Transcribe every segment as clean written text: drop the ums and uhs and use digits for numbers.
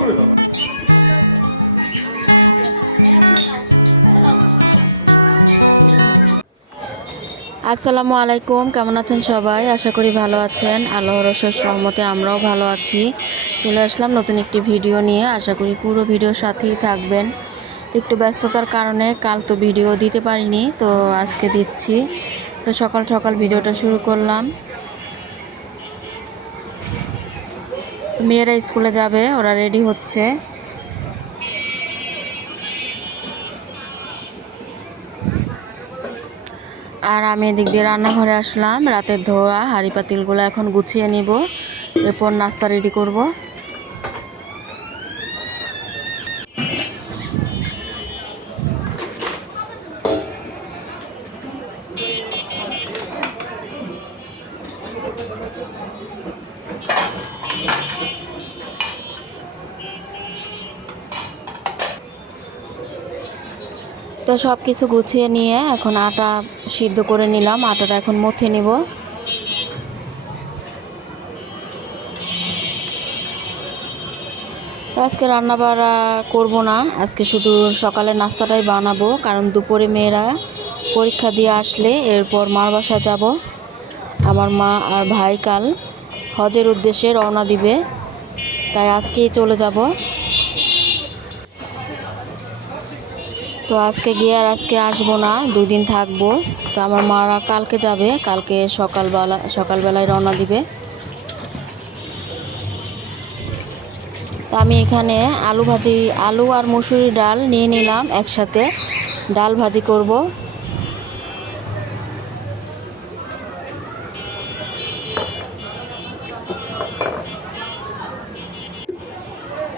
আসসালামু আলাইকুম, কেমন আছেন সবাই? আশা করি ভালো আছেন। আল্লাহর অশেষ রহমতে আমরাও ভালো আছি। চলে আসলাম নতুন একটি ভিডিও নিয়ে। আশা করি পুরো ভিডিওর সাথেই থাকবেন। একটু ব্যস্ততার কারণে কাল তো ভিডিও দিতে পারিনি, তো আজকে দিচ্ছি। তো সকাল সকাল ভিডিওটা শুরু করলাম। তো মেয়েরা স্কুলে যাবে, ওরা রেডি হচ্ছে। আর আমি এদিক দিয়ে রান্নাঘরে আসলাম। রাতের ধোয়া হাঁড়ি পাতিলগুলো এখন গুছিয়ে নিব, এরপর নাস্তা রেডি করব। তো সব কিছু গুছিয়ে নিয়ে এখন আটা সিদ্ধ করে নিলাম। আটাটা এখন মথে নিব। তো আজকে রান্না বাড়া করব না, আজকে শুধু সকালের নাস্তাটাই বানাবো, কারণ দুপুরে মেয়েরা পরীক্ষা দিয়ে আসলে এরপর মার বাসা যাব। আমার মা আর ভাই কাল হজের উদ্দেশ্যে রওনা দিবে, তাই আজকেই চলে যাব। তো আজকে গিয়ে আর আজকে আসবো না, 2 দিন থাকবো। তো আমার মারা কালকে যাবে, কালকে সকালবেলায় রওনা দিবে। তো আমি এখানে আলু আর মসুরি ডাল নিয়ে নিলাম একসাথে, ডাল ভাজি করব।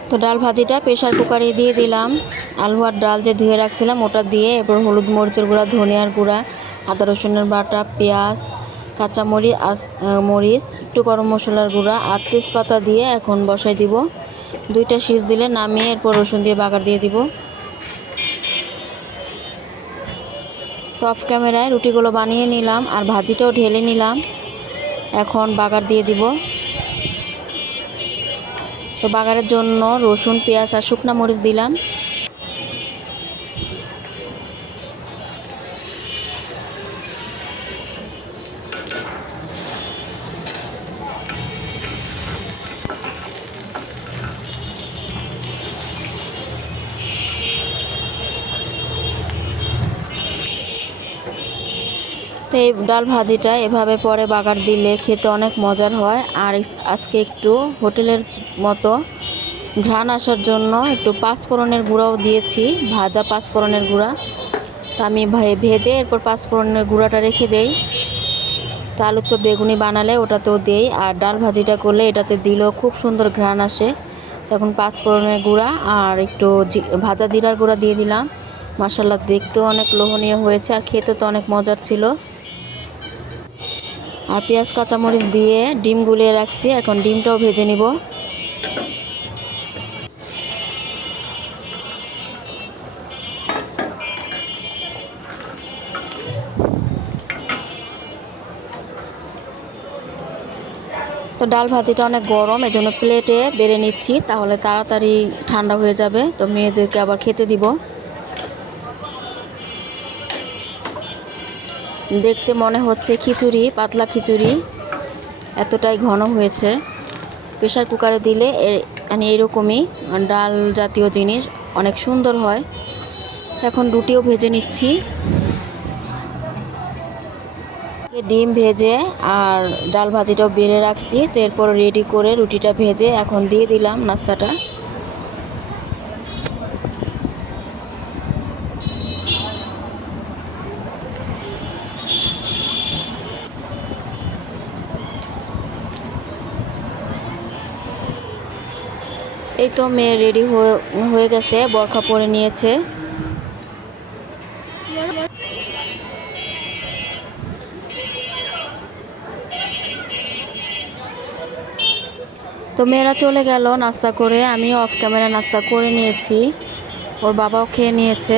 তো ডাল ভাজিটা প্রেশার কুকারে দিয়ে দিলাম। আলু আর ডাল যে ধুয়ে রাখছিলাম ওটা দিয়ে, এরপর হলুদ মরিচের গুঁড়া, ধনিয়ার গুঁড়া, আদা রসুনের বাটা, পেঁয়াজ, কাঁচামরিচ, মরিচ, একটু গরম মশলার গুঁড়া আর তেজপাতা দিয়ে এখন বসাই দিব। 2টা সিজ দিলে নামিয়ে এরপর রসুন দিয়ে বাগার দিয়ে দিব। তো অফ ক্যামেরায় রুটিগুলো বানিয়ে নিলাম আর ভাজিটাও ঢেলে নিলাম, এখন বাগার দিয়ে দিব। তো বাগারের জন্য রসুন, পেঁয়াজ আর শুকনা মরিচ দিলাম। তো এই ডাল ভাজিটা এভাবে পরে বাগার দিলে খেতে অনেক মজার হয়। আর আজকে একটু হোটেলের মতো ঘ্রাণ আসার জন্য একটু পাঁচফোড়নের গুঁড়াও দিয়েছি, ভাজা পাঁচফোড়নের গুঁড়া। তা আমি ভেজে এরপর পাঁচফোড়নের গুঁড়াটা রেখে দেই। তা আলুর চপ বেগুনি বানালে ওটাতেও দেই, আর ডাল ভাজিটা করলে এটাতে দিলেও খুব সুন্দর ঘ্রাণ আসে। তখন পাঁচফোড়নের গুঁড়া আর একটু ভাজা জিরার গুঁড়া দিয়ে দিলাম। মাশাআল্লাহ, দেখতেও অনেক লোভনীয় হয়েছে আর খেতে তো অনেক মজার ছিল। আর পেঁয়াজ কাঁচামরিচ দিয়ে ডিম গুলিয়ে রাখছি, এখন ডিমটাও ভেজে নিব। তো ডাল ভাজিটা অনেক গরম, এজন্য প্লেটে বেড়ে নিচ্ছি, তাহলে তাড়াতাড়ি ঠান্ডা হয়ে যাবে। তো মেয়েদেরকে আবার খেতে দিব। দেখতে মনে হচ্ছে খিচুড়ি, পাতলা খিচুড়ি, এতটাই ঘন হয়েছে। প্রেশার কুকারে দিলে মানে এরকমই ডাল জাতীয় জিনিস অনেক সুন্দর হয়। এখন রুটিও ভেজে নিচ্ছি। ডিম ভেজে আর ডাল ভাজিটাও বেড়ে রাখছি, তো এরপর রেডি করে রুটিটা ভেজে এখন দিয়ে দিলাম নাস্তাটা। এই তো মেয়ে রেডি হয়ে গেছে, বোরখা পরে নিয়েছে। তো মেয়েরা চলে গেল নাস্তা করে, আমিও অফ ক্যামেরা নাস্তা করে নিয়েছি, ওর বাবাও খেয়ে নিয়েছে।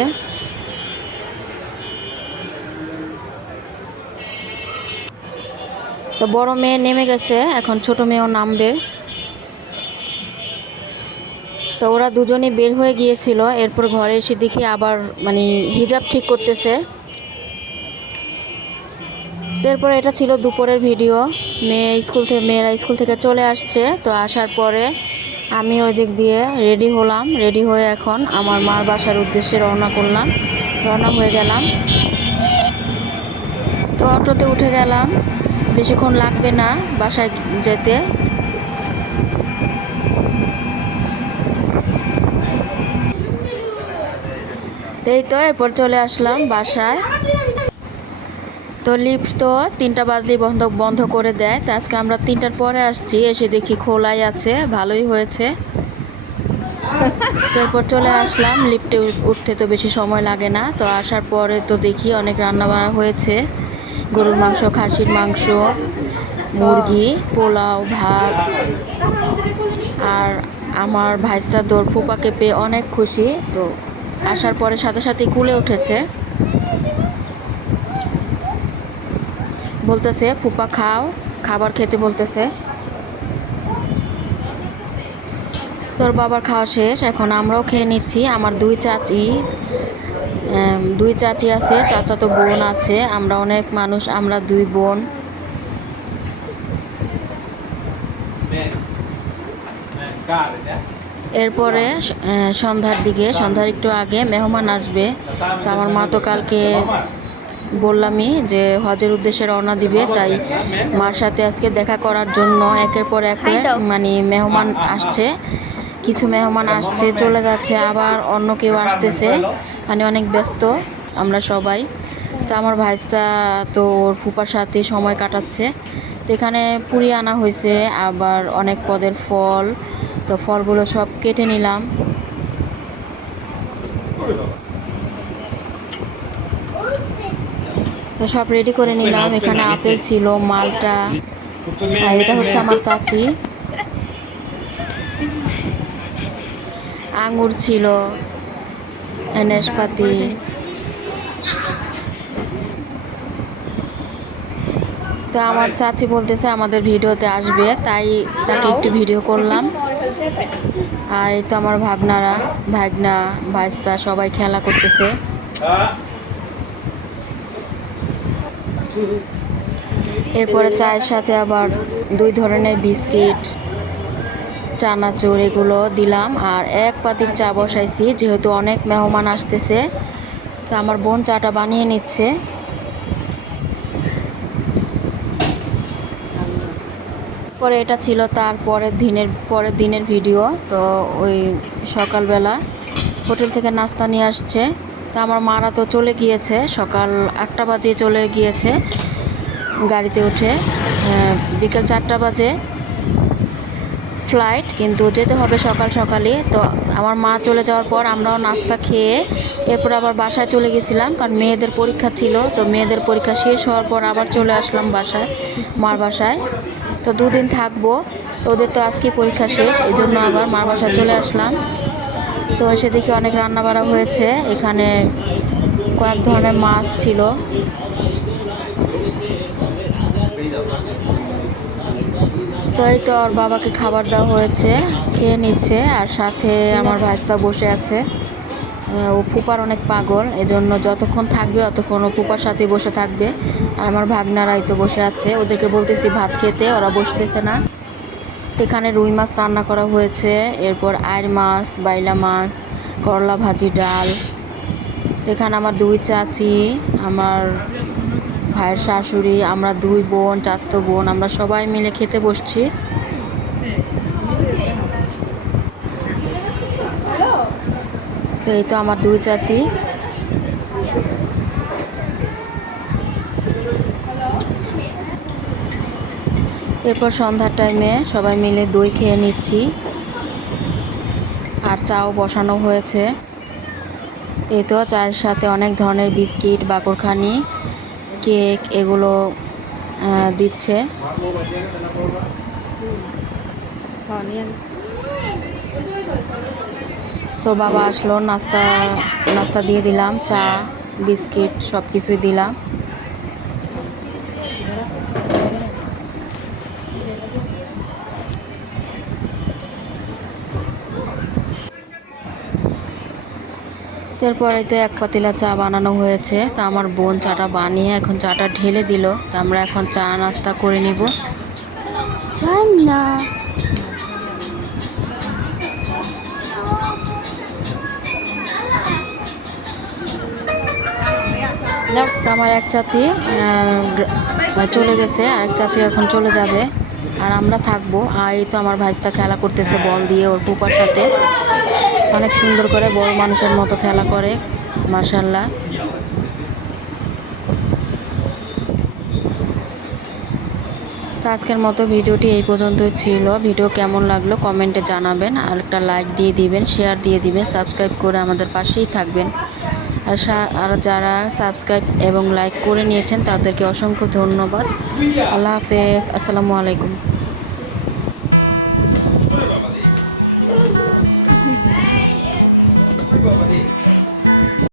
তো বড় মেয়ে নেমে গেছে, এখন ছোট মেয়েও নামবে। তো ওরা দুজনেই বের হয়ে গিয়েছিল। এরপর ঘরে এসে দেখি আবার মানে হিজাব ঠিক করতেছে। এরপর এটা ছিল দুপুরের ভিডিও। মেয়েরা স্কুল থেকে চলে আসছে। তো আসার পরে আমি ওই দিক দিয়ে রেডি হলাম। রেডি হয়ে এখন আমার মার বাসার উদ্দেশ্যে রওনা হয়ে গেলাম। তো অটোতে উঠে গেলাম, বেশিক্ষণ লাগবে না বাসায় যেতে। এই তো এরপর চলে আসলাম বাসায়। তো লিফট তো 3টা বাজলেই বন্ধ করে দেয়। তো আজকে আমরা 3টার পরে আসছি, এসে দেখি খোলাই আছে, ভালোই হয়েছে। তারপর চলে আসলাম। লিফটে উঠতে তো বেশি সময় লাগে না। তো আসার পরে তো দেখি অনেক রান্না বান্না হয়েছে, গরুর মাংস, খাসির মাংস, মুরগি, পোলাও, ভাত। আর আমার ভাইস্তা তোর ফুপাকে পেয়ে অনেক খুশি। তো আসার পরে সাথে সাথেই কুলে উঠেছে, বলতেছে ফুপা খাও, খাবার খেতে বলতেছে। তোর বাবার খাওয়া শেষ, এখন আমরাও খেয়ে নিচ্ছি। আমার দুই চাচি আছে, চাচাতো বোন আছে, আমরা অনেক মানুষ, আমরা 2 বোন। এরপরে সন্ধ্যার একটু আগে মেহমান আসবে। তো আমার মা তো কালকে বললামই যে হজের উদ্দেশ্যে রওনা দিবে, তাই মার সাথে আজকে দেখা করার জন্য একের পর এক মানে মেহমান আসছে। কিছু মেহমান আসছে, চলে যাচ্ছে, আবার অন্য কেউ আসতেছে, মানে অনেক ব্যস্ত আমরা সবাই। তো আমার ভাইস্তা তো ওর ফুপার সাথে সময় কাটাচ্ছে। তো এখানে পুরি আনা হয়েছে, আবার অনেক পদের ফল। তো ফলগুলো সব কেটে নিলাম। তো সব রেডি করে নিলাম। এখানে আপেল ছিল, মালটা, আর এটা হচ্ছে আমার চাচি। আঙ্গুর ছিল, নাশপাতি। তো আমার চাচি বলতেছে আমাদের ভিডিওতে আসবে, তাই তাকে একটু ভিডিও করলাম। আর এই তো আমার ভাগনা, ভাইস্তা সবাই খেলা করতেছে। এরপরে চায়ের সাথে আবার 2 ধরনের বিস্কিট, চানাচুর এগুলো দিলাম। আর এক পাতিল চা বসাইছি, যেহেতু অনেক মেহমান আসতেছে। তো আমার বোন চাটা বানিয়ে নিচ্ছে। পরে এটা ছিল তার পরের দিনের ভিডিও। তো ওই সকালবেলা হোটেল থেকে নাস্তা নিয়ে আসছে। তো আমার মারা তো চলে গিয়েছে, সকাল 8টা বাজে চলে গিয়েছে গাড়িতে উঠে। বিকেল 4টা বাজে ফ্লাইট, কিন্তু যেতে হবে সকাল সকালই। তো আমার মা চলে যাওয়ার পর আমরাও নাস্তা খেয়ে এরপর আবার বাসায় চলে গেছিলাম, কারণ মেয়েদের পরীক্ষা ছিল। তো মেয়েদের পরীক্ষা শেষ হওয়ার পর আবার চলে আসলাম মার বাসায়। তো 2 দিন থাকবো। তো ওদের তো আজকেই পরীক্ষা শেষ, এই জন্য আবার মার বাসায় চলে আসলাম। তো এসে দেখি অনেক রান্না বাড়া হয়েছে। এখানে কয়েক ধরনের মাছ ছিল। তো এই তো ওর বাবাকে খাবার দেওয়া হয়েছে, খেয়ে নিচ্ছে। আর সাথে আমার ভাইস্তা বসে আছে। ও ফুপার অনেক পাগল, এজন্য যতক্ষণ থাকবে ততক্ষণ ও ফুপার সাথে বসে থাকবে। আর আমার ভাগনারাই তো বসে আছে, ওদেরকে বলতেছি ভাত খেতে, ওরা বসতেছে না। এখানে রুই মাছ রান্না করা হয়েছে, এরপর আইড় মাছ, বাইলা মাছ, করলা ভাজি, ডাল। এখানে আমার 2 চাচি, আমার ভাইয়ের শাশুড়ি, আমরা 2 বোন, চাচাতো বোন, আমরা সবাই মিলে খেতে বসছি। তো এই তো আমার 2 চাচি। এরপর সন্ধ্যার টাইমে সবাই মিলে দই খেয়ে নিচ্ছি, আর চাও বসানো হয়েছে। এই তো চায়ের সাথে অনেক ধরনের বিস্কিট, বাকরখানি, কেক এগুলো দিচ্ছে। তো বাবা আসলো, নাস্তা দিয়ে দিলাম, চা, বিস্কিট সব কিছুই দিলাম। তারপরে তো এক পাতিলা চা বানানো হয়েছে। তা আমার বোন চাটা বানিয়ে এখন চাটা ঢেলে দিল। তা আমরা এখন চা নাস্তা করে নিব। তো আমার এক চাচি চলে গেছে, আরেক চাচি এখন চলে যাবে, আর আমরা থাকবো। আর এই তো আমার ভাইস্তা খেলা করতেছে বল দিয়ে ওর ফুপার সাথে। অনেক সুন্দর করে বড় মানুষের মতো খেলা করে, মাশাআল্লাহ। তো আজকের মতো ভিডিওটি এই পর্যন্তই ছিল। ভিডিও কেমন লাগলো কমেন্টে জানাবেন, আর একটা লাইক দিয়ে দিবেন, শেয়ার দিয়ে দিবেন, সাবস্ক্রাইব করে আমাদের পাশেই থাকবেন। আর যারা সাবস্ক্রাইব এবং লাইক করে নিয়েছেন তাদেরকে অসংখ্য ধন্যবাদ। আল্লাহ হাফেজ, আসসালামু আলাইকুম।